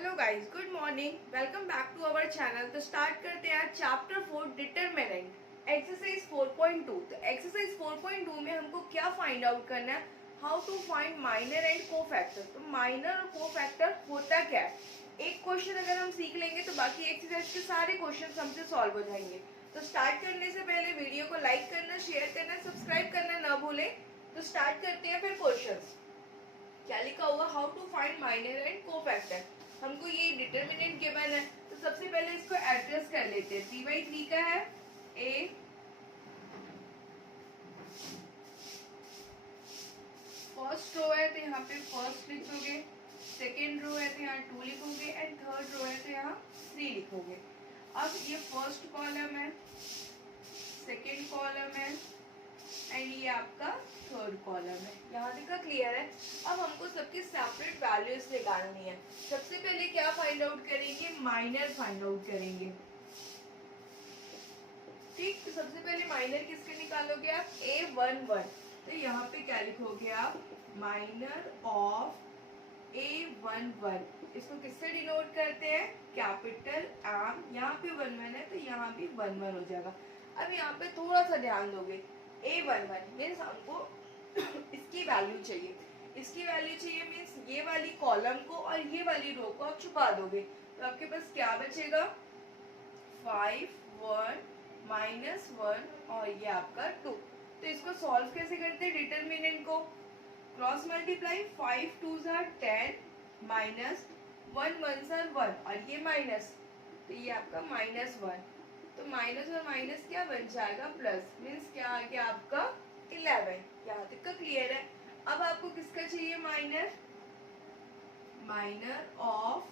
Hello guys, good morning. Welcome back to our channel. तो start करते हैं chapter 4 determinant exercise 4.2। तो exercise 4.2 में हमको क्या फाइंड आउट करना है, how to find minor and cofactor. तो माइनर और कोफैक्टर होता क्या है, एक क्वेश्चन अगर हम सीख लेंगे तो बाकी एक्सरसाइज के सारे क्वेश्चन हमसे सॉल्व हो जाएंगे। तो स्टार्ट करने से पहले वीडियो को लाइक करना, शेयर करना, सब्सक्राइब करना ना भूलें। तो स्टार्ट करते हैं फिर क्वेश्चंस। क्या लिखा हुआ, how to find minor and cofactor. हमको ये डिटरमिनेंट गिवन है, तो सबसे पहले इसको एड्रेस कर लेते हैं। 3/3 का है ए, फर्स्ट रो है तो यहाँ पे फर्स्ट लिखोगे, सेकेंड रो है तो यहाँ 2 लिखोगे एंड थर्ड रो है तो यहाँ 3 लिखोगे। अब ये फर्स्ट कॉलम है, सेकेंड कॉलम है एंड ये आपका थर्ड कॉलम है। यहाँ तक का क्लियर है। अब हमको सबकी सेपरेट वैल्यूज निकालनी है। सबसे पहले क्या फाइंड आउट करेंगे, माइनर फाइंड आउट करेंगे। ठीक, तो सबसे पहले माइनर किसके निकालोगे आप, A11। तो यहाँ पे क्या लिखोगे आप, माइनर ऑफ A11। इसको किससे डिनोट करते हैं, कैपिटल एम। यहाँ पे 1 है तो यहाँ भी 1 हो जाएगा। अब यहाँ पे थोड़ा सा ध्यान दोगे, A11 मीन्स हमको इसकी वैल्यू चाहिए। इसकी वैल्यू चाहिए मीन्स ये वाली कॉलम को और ये वाली रो को आप छुपा दोगे तो आपके पास क्या बचेगा, 5 1 -1 और ये आपका 2। तो इसको सॉल्व कैसे करते हैं, डिटरमिनेंट को cross multiply, 5 2s are 10 minus 1 1s are 1 और ये माइनस, तो ये आपका -1। तो माइनस और माइनस क्या बन जाएगा, प्लस, मीन्स क्या आ गया आपका 11। यहाँ तक का क्लियर है। अब आपको किसका चाहिए, माइनर, माइनर ऑफ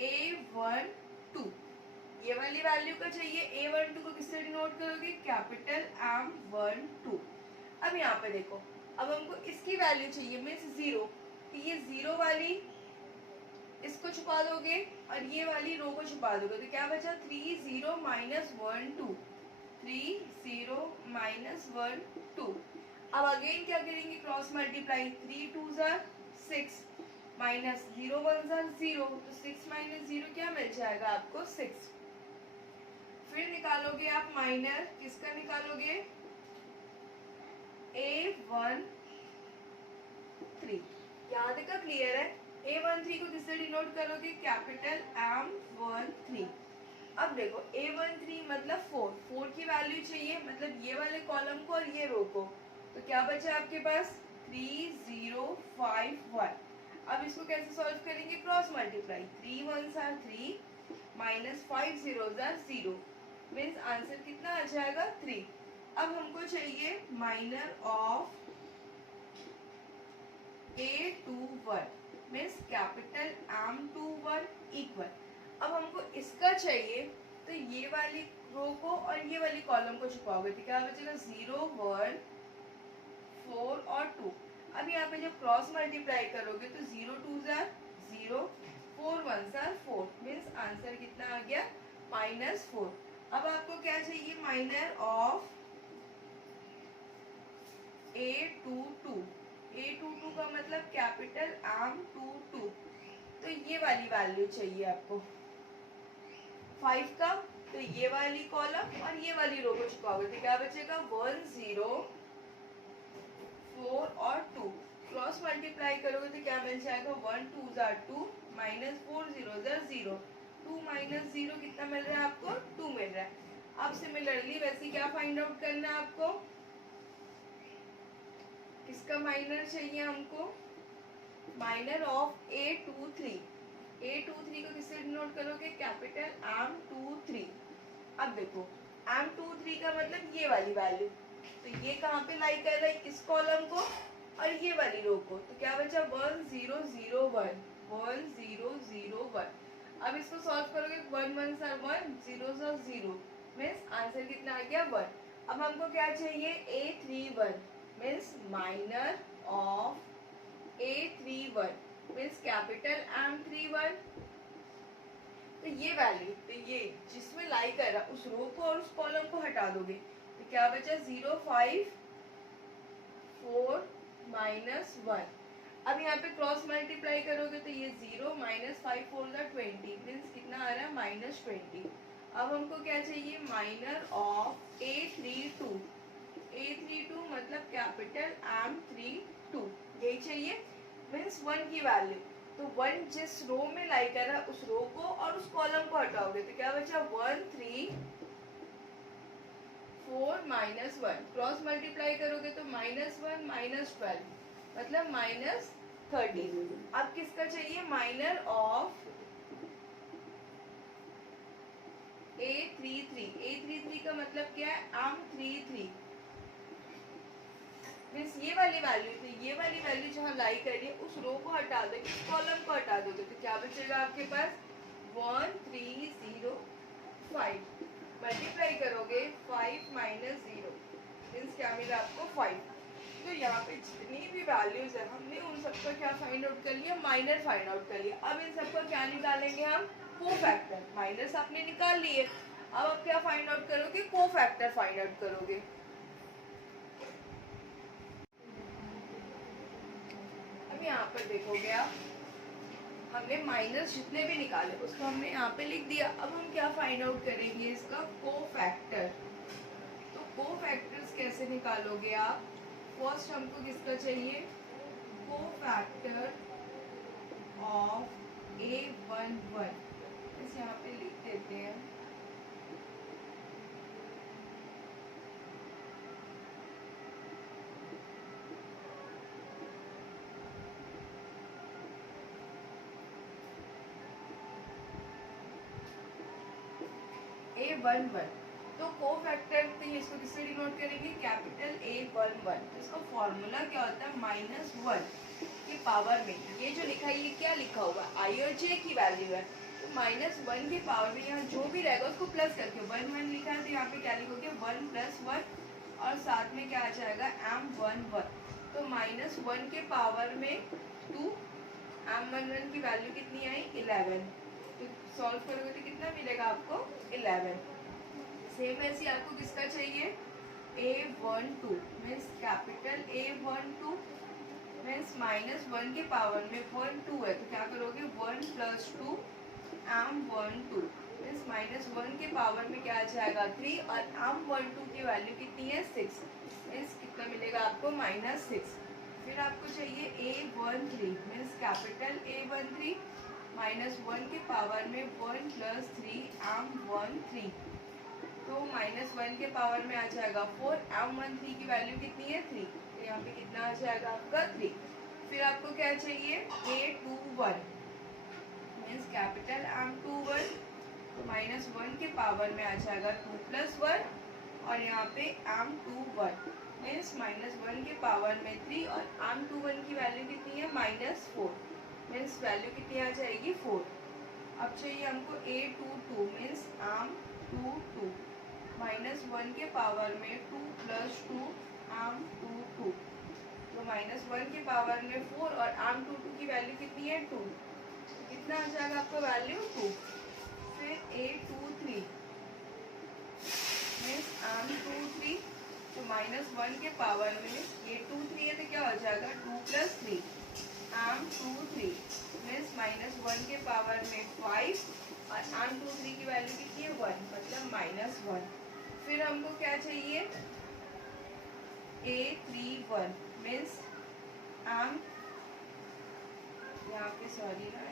A12। ये वाली वैल्यू का चाहिए। A12 को किससे डिनोट करोगे, कैपिटल M12। अब यहाँ पे देखो, अब हमको इसकी वैल्यू चाहिए मीन्स 0। तो ये 0 वाली इसको छुपा दोगे और ये वाली रो को छुपा दोगे तो क्या बचा, 3 0 -1 2, 3 0 -1 2। अब अगेन क्या करेंगे, cross multiply, 3 2s are 6 minus 0 1s are 0, तो 6 - 0 क्या मिल जाएगा आपको, 6। फिर निकालोगे आप माइनर, किसका निकालोगे, A13। यहाँ तक का क्लियर है। A13 को किससे डिनोट करोगे, कैपिटल M13। अब देखो A13 मतलब 4 की वैल्यू चाहिए, मतलब ये वाले कॉलम को और ये रो को। तो क्या बचा आपके पास, 3 0 5 1। अब इसको कैसे सॉल्व करेंगे, cross multiply, 3 1s are 3 minus 5 0s are 0, means answer कितना आ जाएगा, 3। अब हमको चाहिए minor of A21 means capital M21 equal. अब हमको इसका चाहिए, तो ये वाली रो को और ये वाली कॉलम को छुपाओगे तो क्या बचेगा, 0 1 4 और 2। अब यहाँ पे जब क्रॉस मल्टीप्लाई करोगे तो 0 2s are 0, 4 1s are 4, means answer कितना आ गया, -4। अब आपको क्या चाहिए, माइनर ऑफ A22। A22 का मतलब कैपिटल M22। तो ये वाली वैल्यू चाहिए आपको 5 का। तो ये वाली कॉलम और ये वाली रो को छुपाओगे तो क्या बचेगा, 1 0 4 और 2। क्रॉस मल्टीप्लाई करोगे तो क्या मिल जाएगा, 1 2s are 2 minus 4 0s are 0, 2 - 0 कितना मिल रहा है आपको, 2 मिल रहा है। अब सिमिलरली वैसे क्या फाइंड आउट करना है आपको, किसका माइनर चाहिए हमको, माइनर ऑफ A23। A23 को किससे डिनोट करोगे, कैपिटल M23। अब देखो M23 का मतलब ये वाली वैल्यू, तो ये कहाँ पे लाई कर रहा है, इस कॉलम को और ये वाली रो को। तो क्या बचा, 1 0 0 1, 1 0 0 1। अब इसको सॉल्व करोगे, 1 1s are 1 0s are 0, means answer कितना आ गया, 1। अब हमको क्या चाहिए, A31 means minor of A31 means capital M31। तो ये वैल्यू, तो ये जिसमें लाई कर रहा उस रो को और उस कॉलम को हटा दोगे तो क्या बचा, 0 5 4 -1। अब यहाँ पे क्रॉस मल्टीप्लाई करोगे तो ये 0 माइनस 5 4 20 मीन्स कितना आ रहा है -20। अब हमको क्या चाहिए, माइनर ऑफ A32। A32 मतलब कैपिटल M32 यही चाहिए, मीन्स 1 की वैल्यू। तो 1 जिस रो में लाई कर रहा है उस रो को और उस कॉलम को हटाओगे तो क्या बचा 1 3 4 -1। क्रॉस मल्टीप्लाई करोगे तो -1 -12 मतलब -13। अब किसका चाहिए, माइनर ऑफ A33। A33 का मतलब क्या है, M33 मीन्स ये वाली वैल्यू। तो ये वाली वैल्यू जहाँ लाई कर रही है उस रो को हटा दोगे, उस कॉलम को हटा दोगे तो क्या बचेगा आपके पास 1305। मल्टीप्लाई करोगे 5 - 0 मीन्स क्या मिला आपको 5। तो यहाँ पे जितनी भी वैल्यूज है हमने उन सबका क्या फाइंड आउट कर लिया, माइनर फाइंड आउट कर लिया। अब इन सबका क्या निकालेंगे हम, कोफैक्टर। माइनर्स आपने निकाल लिए, अब आप क्या फाइंड आउट करोगे, कोफैक्टर फाइंड आउट करोगे। अब यहाँ पर देखोगे आप, हमने माइनस जितने भी निकाले उसको हमने यहाँ पे लिख दिया। अब हम क्या फाइंड आउट करेंगे, इसका कोफैक्टर। तो कोफैक्टर्स कैसे निकालोगे आप, फर्स्ट हमको किसका चाहिए, कोफैक्टर ऑफ A11। इस यहाँ पे लिख देते हैं A11। तो कोफैक्टर तो इसको किससे डिनोट करेंगे, कैपिटल A11। तो इसका फॉर्मूला क्या होता है, -1 की पावर में ये जो लिखा है ये क्या लिखा होगा, आई और जे की वैल्यू है। तो -1 की पावर में यहाँ जो भी रहेगा उसको प्लस करके 1 1 लिखा है तो यहाँ पे क्या लिखोगे 1 + 1 और साथ में क्या आ जाएगा M11। तो -1 के पावर में 2, M11 की वैल्यू कितनी आई 11। तो सॉल्व करोगे तो कितना मिलेगा आपको 11। सेम ऐसे आपको किसका चाहिए, A12 means capital A12 means -1 के पावर में 1 2 है तो क्या करोगे 1 + 2 M12 मीन्स -1 के पावर में क्या आ जाएगा 3 और M12 की वैल्यू कितनी है 6 मीन्स कितना मिलेगा आपको -6। फिर आपको चाहिए A13 मीन्स कैपिटल A13 -1 के पावर में 1 + 3 M13। तो -1 के पावर में आ जाएगा 4, M13 की वैल्यू कितनी है 3 तो यहाँ पे कितना आ जाएगा आपका 3। फिर आपको क्या चाहिए A21 मीन्स कैपिटल M21। तो -1 के पावर में आ जाएगा 2 + 1 और यहाँ पे M21 मीन्स -1 के पावर में 3 और M21 की वैल्यू कितनी है -4 मीन्स वैल्यू कितनी आ जाएगी 4। अब चाहिए हमको A22 मीन्स M22 -1 के पावर में 2 + 2 M22। तो -1 के पावर में 4 और M22 की वैल्यू कितनी है 2। कितना आ जाएगा आपका वैल्यू 2। फिर A23 मीन्स M23। तो -1 के पावर में ये 2 3 है तो क्या हो जाएगा 2 + 3 M23 मीन्स -1 के पावर में 5 और M23 की वैल्यू कितनी है 1 मतलब -1। फिर हमको क्या चाहिए A31 मीन्स M यहाँ पे सॉरी ना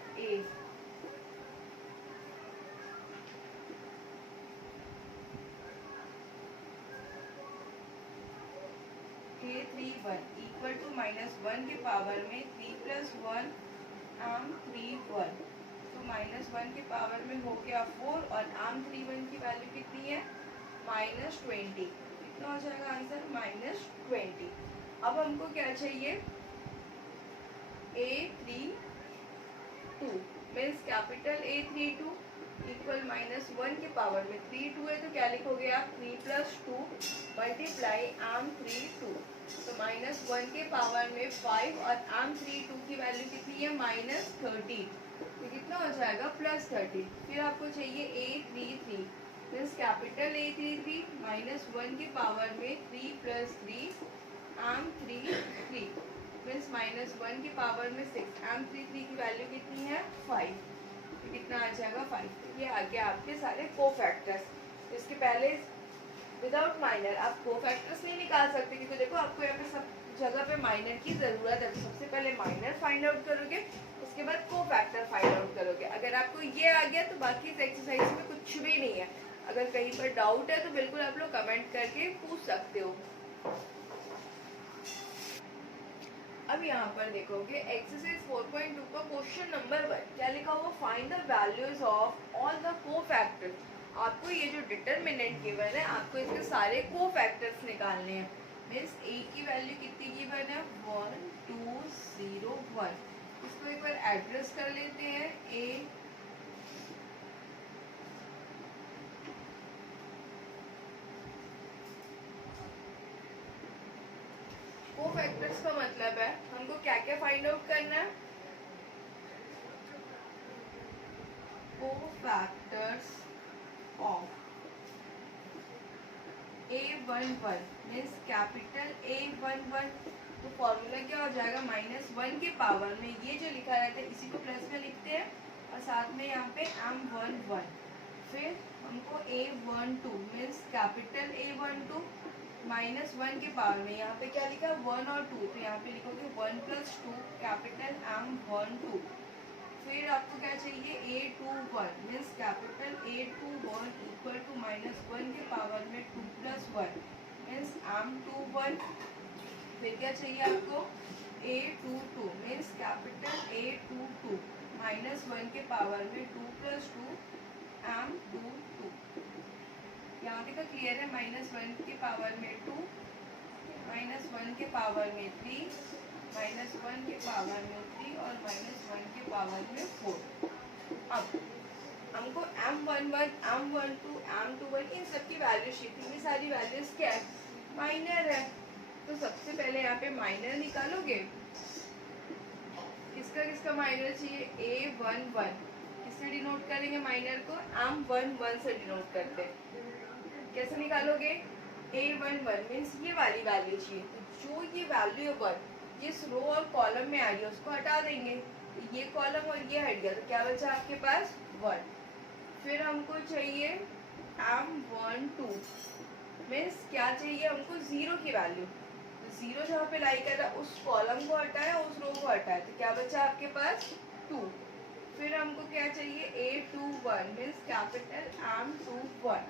A31 इक्वल टू -1 के पावर में 3 + 1 M31। तो -1 के पावर में हो गया 4 और M31 की वैल्यू कितनी है -20। कितना हो जाएगा आंसर -20। अब हमको क्या चाहिए A32 means capital A32 equal -1 के पावर में 3 2 है तो क्या लिखोगे आप 3 + 2 मल्टीप्लाई M32। तो -1 के पावर में 5 और M32 की वैल्यू कितनी है -30 तो कितना हो जाएगा +30। फिर आपको चाहिए A33 मीन्स कैपिटल A33 -1 के पावर में 3 + 3 M33। मीन्स -1 की पावर में 6, m33 की वैल्यू कितनी है 5, तो कितना आ जाएगा 5। ये आ गया आपके सारे कोफैक्टर्स। इसके पहले विदाउट माइनर आप कोफैक्टर्स नहीं निकाल सकते, क्योंकि देखो आपको यहाँ पे सब जगह पे माइनर की ज़रूरत है। तो सबसे पहले माइनर फाइंड आउट करोगे, उसके बाद कोफैक्टर फाइंड आउट करोगे। अगर आपको ये आ गया तो बाकी इस एक्सरसाइज में कुछ भी नहीं है। अगर कहीं पर डाउट है तो बिल्कुल आप लोग कमेंट करके पूछ सकते हो। अब यहाँ पर देखोगे एक्सरसाइज 4.2 का क्वेश्चन नंबर 1 क्या लिखा हुआ, find the values of all the cofactors. आपको ये जो डिटरमिनेंट गिवन है, आपको इसके सारे कोफैक्टर्स निकालने हैं। मीन्स ए की वैल्यू कितनी गिवन है 1 2 0 1। इसको एक बार एड्रेस कर लेते हैं। ए कोफैक्टर्स का मतलब है हमको क्या क्या फाइंड आउट करना है, cofactors of A11 means capital A11। तो फॉर्मूला क्या हो जाएगा, -1 के पावर में ये जो लिखा रहता है इसी को प्लस में लिखते हैं, और साथ में यहाँ पे M11। फिर हमको A12 मीन्स कैपिटल A12 -1 के पावर में यहाँ पे क्या लिखा 1 और 2, तो यहाँ पे लिखोगे 1 + 2 कैपिटल M12। फिर आपको क्या चाहिए A21 means capital A21 equal to -1 के पावर में 2 + 1 मीन्स M21। फिर क्या चाहिए आपको A22 मीन्स कैपिटल A22 -1 के पावर में 2 + 2 M22। यहाँ तक क्लियर है, -1 के पावर में 2, -1 के पावर में 3, -1 के पावर में 3 और -1 के पावर में 4। अब हमको M11 M12 M21 इन सब की वैल्यू शीट, इतनी सारी वैल्यूज क्या है माइनर है। तो सबसे पहले यहाँ पे माइनर निकालोगे, किसका किसका माइनर चाहिए A11, किससे डिनोट करेंगे माइनर को M11 से डिनोट करते हैं। कैसे निकालोगे A11 मीन्स ये वाली वैल्यू चाहिए, तो जो ये वैल्यू है 1 जिस रो और कॉलम में आ रही है उसको हटा देंगे, तो ये कॉलम और ये हट गया, तो क्या बचा आपके पास 1। फिर हमको चाहिए M12 मीन्स क्या चाहिए हमको 0 की वैल्यू, तो 0 जहाँ पे लाई कर रहा है उस कॉलम को हटाया उस रो को हटाया, तो क्या बचा आपके पास 2। फिर हमको क्या चाहिए A21 मीन्स कैपिटल M21,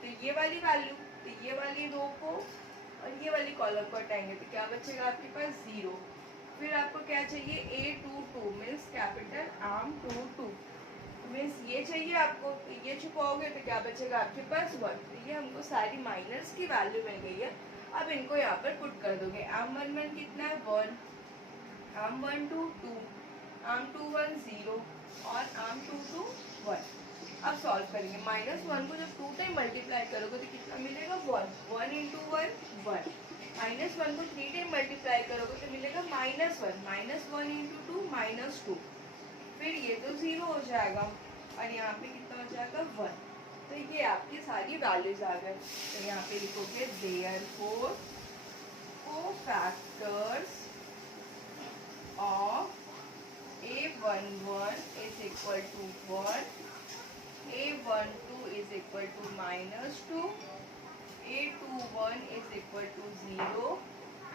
तो ये वाली वैल्यू, तो ये वाली रो को और ये वाली कॉलम को हटाएंगे, तो क्या बचेगा आपके पास 0। फिर आपको क्या चाहिए A22 means capital M22 means ये चाहिए आपको, तो ये छुपाओगे तो क्या बचेगा आपके पास 1। तो ये हमको सारी माइनर्स की वैल्यू मिल गई है। अब इनको यहाँ पर पुट कर दोगे, M11 कितना है 1, M12 2, M21 0 और M22 1। अब सॉल्व करेंगे, -1 को जब 2 टाइम मल्टीप्लाई करोगे तो कितना मिलेगा 1, 1 × 1 1। -1 को 3 टाइम मल्टीप्लाई करोगे तो मिलेगा -1, -1 × 2 -2। फिर ये तो 0 हो जाएगा और यहाँ पे कितना हो जाएगा 1। तो ये आपकी सारी वैल्यूज आ गए। तो यहाँ पे लिखोगे therefore cofactors of A11 is equal to 1, A12 is equal to -2, A21 is equal to 0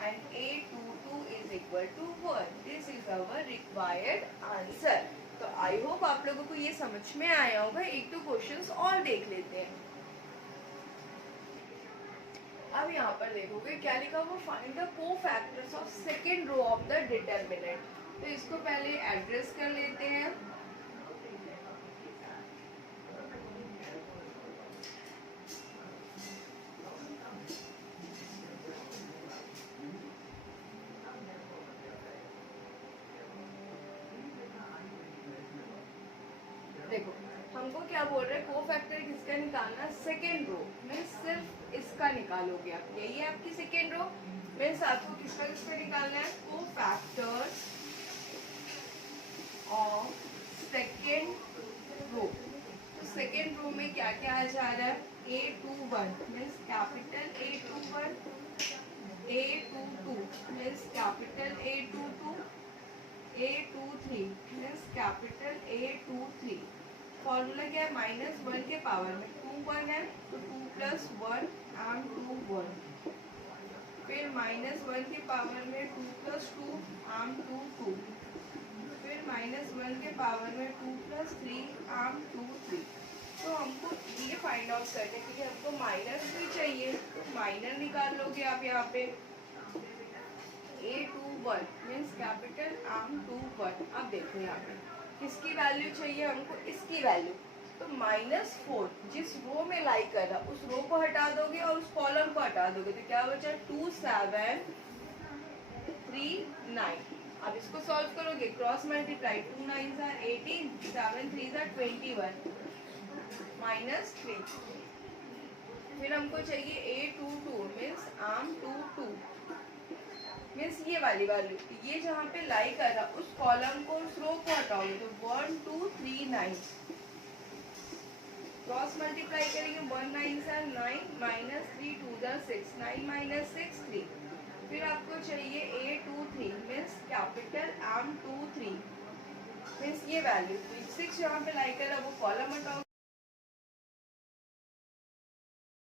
and A22 is equal to 1. This is our required answer. तो आई होप आप लोगों को ये समझ में आया होगा। एक दो क्वेश्चंस और देख लेते हैं। अब यहाँ पर देखोगे क्या लिखा हुआ, find the cofactors of second row of the determinant. तो इसको पहले एड्रेस कर लेते हैं। देखो हमको क्या बोल रहे हैं, कोफैक्टर किसका निकालना, सेकेंड रो में सिर्फ इसका निकालोगे आप, यही है आपकी सेकेंड रो। मीन्स आपको किसका किसका निकालना है, कोफैक्टर्स ऑफ सेकेंड रो। तो सेकेंड रो में क्या क्या आ जा रहा है, A21 means capital A21 A22 means capital A22, A23 means capital A23। Formula क्या है, -1 के पावर में 2 1 है तो 2 + 1 एंड 2 1, फिर -1 के पावर में 2 + 2 एंड 2 2, फिर -1 के पावर में 2 + 3 एंड 2 3। तो हमको ये फाइंड आउट करने के लिए हमको माइनस भी चाहिए, तो माइनर निकाल लोगे आप यहाँ पे। A21 means capital M21। अब देखो यहाँ पे किसकी वैल्यू चाहिए हमको, इसकी वैल्यू। तो -4 जिस रो में लाई कर रहा उस रो को हटा दोगे और उस कॉलम को हटा दोगे तो क्या बचा, 2 7 3 9। अब इसको सॉल्व करोगे, क्रॉस मल्टीप्लाई, 2 9 18, 7 3 21 -3। फिर हमको चाहिए A22 मीन्स M22 मीन्स ये वाली वैल्यू, ये जहाँ पे लाई कर रहा उस कॉलम को उस रो को हटाओगे तो 1 2 3 9, क्रॉस मल्टीप्लाई करेंगे, 1 9 9 -3 2 6, 9 - 6 3। फिर आपको चाहिए A23 means capital M23 means ये वैल्यू, 6 यहाँ पे लाई कर रहा वो कॉलम हटाओगे